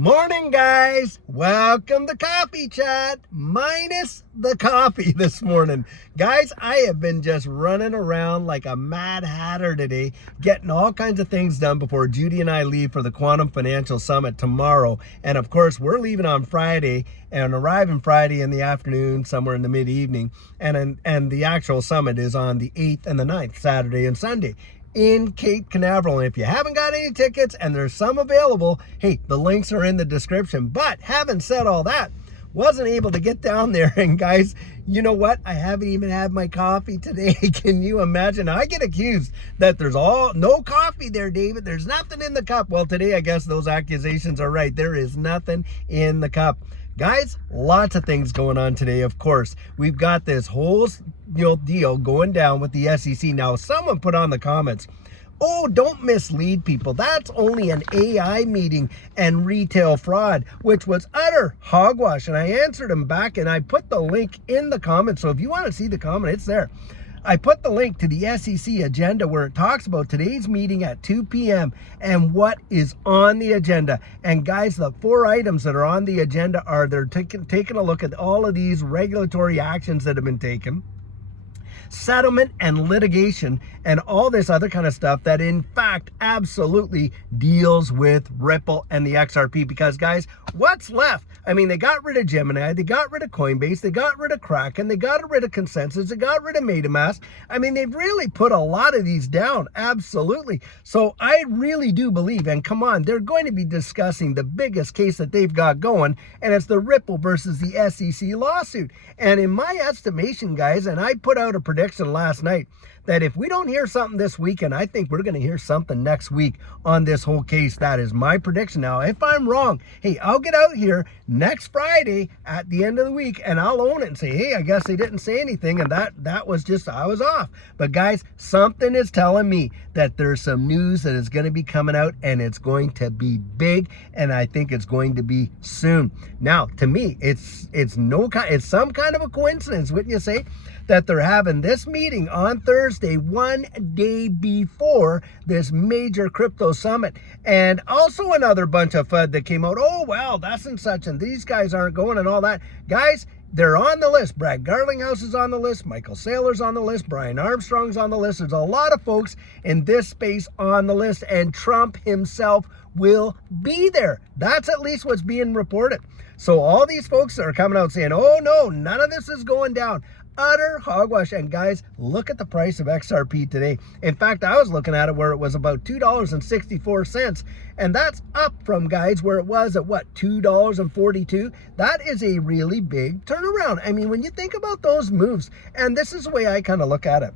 Morning, guys. Welcome to Coffee Chat, minus the coffee this morning. Guys, I have been just running around like a mad hatter today, getting all kinds of things done before Judy and I leave for the Quantum Financial Summit tomorrow. And of course, we're leaving on Friday and arriving Friday in the afternoon, somewhere in the mid-evening. And the actual summit is on the 8th and the 9th, Saturday and Sunday, in Cape Canaveral. And if you haven't got any tickets, and there's some available, hey, the links are in the description. But having said all that, wasn't able to get down there. And guys, you know what? I haven't even had my coffee today. Can you imagine? I get accused that there's no coffee there, David. There's nothing in the cup. Well, today I guess those accusations are right. There is nothing in the cup. Guys, lots of things going on today. Of course, we've got this whole deal going down with the SEC. Now, someone put on the comments, oh, don't mislead people. That's only an AI meeting and retail fraud, which was utter hogwash. And I answered him back, and I put the link in the comments. So if you want to see the comment, it's there. I put the link to the SEC agenda where it talks about today's meeting at 2 p.m. and what is on the agenda. And guys, the 4 items that are on the agenda are they're taking a look at all of these regulatory actions that have been taken, settlement and litigation, and all this other kind of stuff that in fact absolutely deals with Ripple and the XRP. Because guys, what's left? I mean, they got rid of Gemini, they got rid of Coinbase, they got rid of Kraken, they got rid of Consensus, they got rid of MetaMask. I mean, they've really put a lot of these down, absolutely. So I really do believe, and come on, they're going to be discussing the biggest case that they've got going, and it's the Ripple versus the SEC lawsuit. And in my estimation, guys, and I put out a prediction last night, that if we don't hear something this weekend, I think we're going to hear something next week on this whole case. That is my prediction. Now, if I'm wrong, hey, I'll get out here next Friday at the end of the week and I'll own it and say, hey, I guess they didn't say anything, and that was just, I was off. But guys, something is telling me that there's some news that is going to be coming out, and it's going to be big, and I think it's going to be soon. Now, to me, it's some kind of a coincidence, wouldn't you say, that they're having this meeting on Thursday, one day before this major crypto summit. And also another bunch of FUD that came out, oh, well, that's and such, and these guys aren't going and all that. Guys, they're on the list. Brad Garlinghouse is on the list. Michael Saylor's on the list. Brian Armstrong's on the list. There's a lot of folks in this space on the list, and Trump himself will be there. That's at least what's being reported. So all these folks that are coming out saying, oh, no, none of this is going down. Utter hogwash. And guys, look at the price of XRP today. In fact, I was looking at it where it was about $2.64, and that's up from, guys, where it was at what, $2.42. That is a really big turnaround. I mean, when you think about those moves, and this is the way I kind of look at it,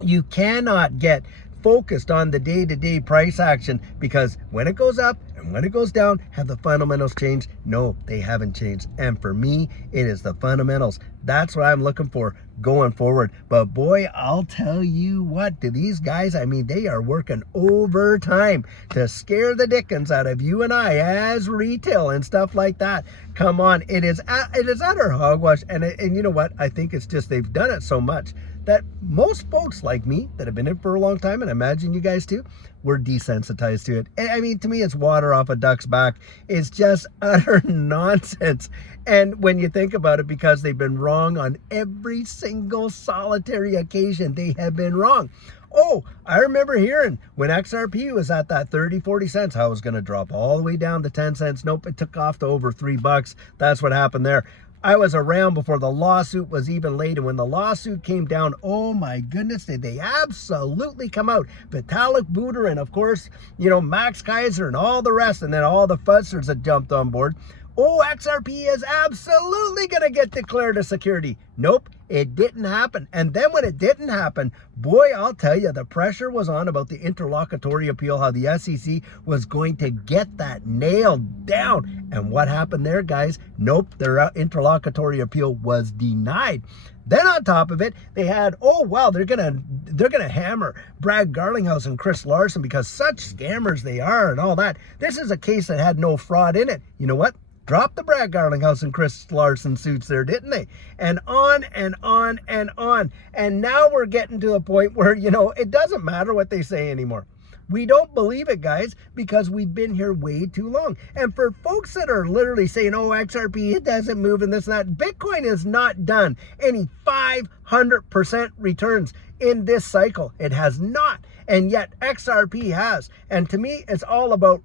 you cannot get focused on the day-to-day price action, because when it goes up and when it goes down, have the fundamentals changed? No, they haven't changed. And for me, it is the fundamentals. That's what I'm looking for going forward. But boy, I'll tell you what, to these guys, I mean, they are working overtime to scare the dickens out of you and I as retail and stuff like that. Come on, it is utter hogwash. And you know what? I think it's just they've done it so much that most folks like me that have been in it for a long time, and I imagine you guys too, we're desensitized to it. I mean, to me, it's water off a duck's back. It's just utter nonsense. And when you think about it, because they've been wrong on every single solitary occasion, they have been wrong. Oh, I remember hearing when XRP was at that 30, 40 cents, how it was going to drop all the way down to 10 cents. Nope, it took off to over $3. That's what happened there. I was around before the lawsuit was even laid, and when the lawsuit came down, oh my goodness, did they absolutely come out. Vitalik Buterin, and of course, Max Kaiser and all the rest, and then all the fuzzers that jumped on board. Oh, XRP is absolutely going to get declared a security. Nope, it didn't happen. And then when it didn't happen, boy, I'll tell you, the pressure was on about the interlocutory appeal, how the SEC was going to get that nailed down. And what happened there, guys? Nope, their interlocutory appeal was denied. Then on top of it, they had, oh wow, they're gonna hammer Brad Garlinghouse and Chris Larson because such scammers they are and all that. This is a case that had no fraud in it. You know what? Dropped the Brad Garlinghouse and Chris Larson suits there, didn't they? And on and on and on. And now we're getting to a point where, it doesn't matter what they say anymore. We don't believe it, guys, because we've been here way too long. And for folks that are literally saying, oh, XRP, it doesn't move and this and that, Bitcoin has not done any 500% returns in this cycle. It has not. And yet XRP has. And to me, it's all about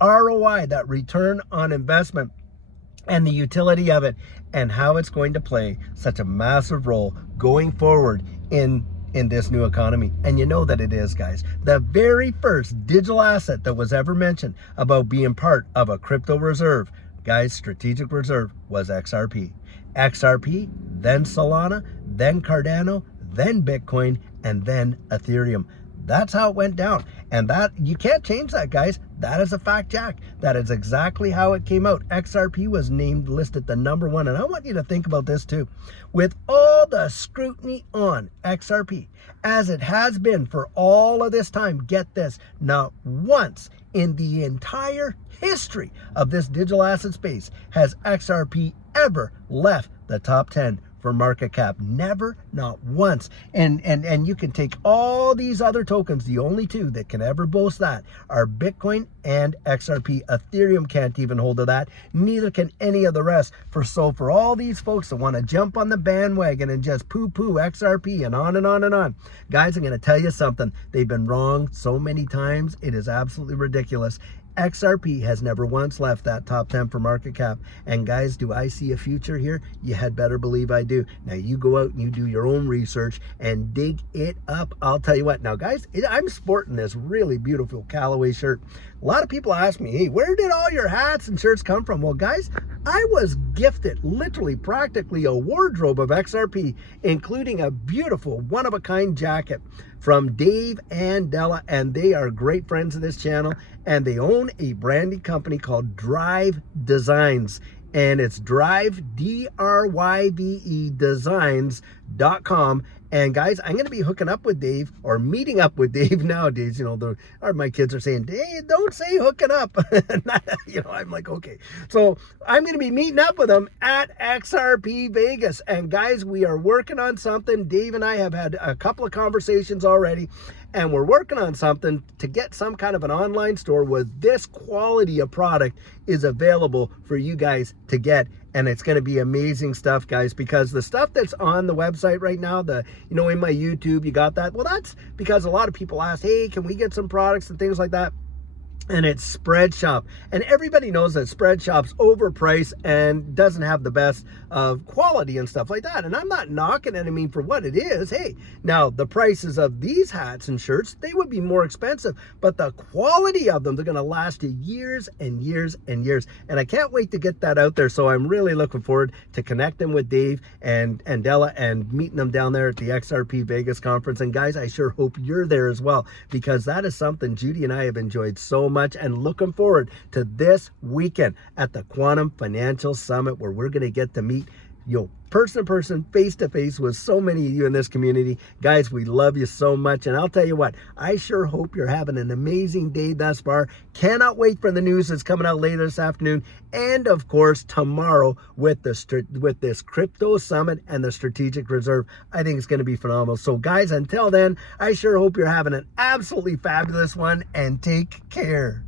ROI, that return on investment, and the utility of it, and how it's going to play such a massive role going forward in this new economy. And you know that it is, guys. The very first digital asset that was ever mentioned about being part of a crypto reserve, guys, strategic reserve, was XRP. XRP, then Solana, then Cardano, then Bitcoin, and then Ethereum. That's how it went down. And that, you can't change that, guys. That is a fact, Jack. That is exactly how it came out. XRP was named, listed the #1. And I want you to think about this too. With all the scrutiny on XRP, as it has been for all of this time, get this, not once in the entire history of this digital asset space has XRP ever left the top 10 for market cap. Never, not once. And you can take all these other tokens. The only two that can ever boast that are Bitcoin and XRP. Ethereum can't even hold to that. Neither can any of the rest. For all these folks that want to jump on the bandwagon and just poo-poo XRP and on and on and on, guys, I'm going to tell you something. They've been wrong so many times. It is absolutely ridiculous. XRP has never once left that top 10 for market cap. And guys, do I see a future here? You had better believe I do. Now you go out and you do your own research and dig it up. I'll tell you what. Now guys, I'm sporting this really beautiful Callaway shirt. A lot of people ask me, hey, where did all your hats and shirts come from? Well, guys, I was gifted literally practically a wardrobe of XRP, including a beautiful one-of-a-kind jacket from Dave and Della, and they are great friends of this channel, and they own a branding company called Drive Designs, and it's Drive, D-R-Y-V-E, designs.com. And guys, I'm going to be hooking up with Dave, or meeting up with Dave nowadays. You know, my kids are saying, Dave, don't say hooking up. You know, I'm like, okay. So I'm going to be meeting up with him at XRP Vegas. And guys, we are working on something. Dave and I have had a couple of conversations already, and we're working on something to get some kind of an online store where this quality of product is available for you guys to get. And it's going to be amazing stuff, guys, because the stuff that's on the website right now, in my YouTube, you got that. Well, that's because a lot of people ask, hey, can we get some products and things like that? And it's Spread Shop. And everybody knows that Spread Shop's overpriced and doesn't have the best of quality and stuff like that. And I'm not knocking it, I mean, for what it is. Hey, now the prices of these hats and shirts, they would be more expensive, but the quality of them, they're going to last you years and years and years. And I can't wait to get that out there. So I'm really looking forward to connecting with Dave and Della and meeting them down there at the XRP Vegas conference. And guys, I sure hope you're there as well, because that is something Judy and I have enjoyed so much, and looking forward to this weekend at the Quantum Financial Summit, where we're going to get to meet person to person, face to face with so many of you in this community. Guys, we love you so much. And I'll tell you what, I sure hope you're having an amazing day thus far. Cannot wait for the news that's coming out later this afternoon. And of course, tomorrow with this crypto summit and the strategic reserve. I think it's going to be phenomenal. So guys, until then, I sure hope you're having an absolutely fabulous one, and take care.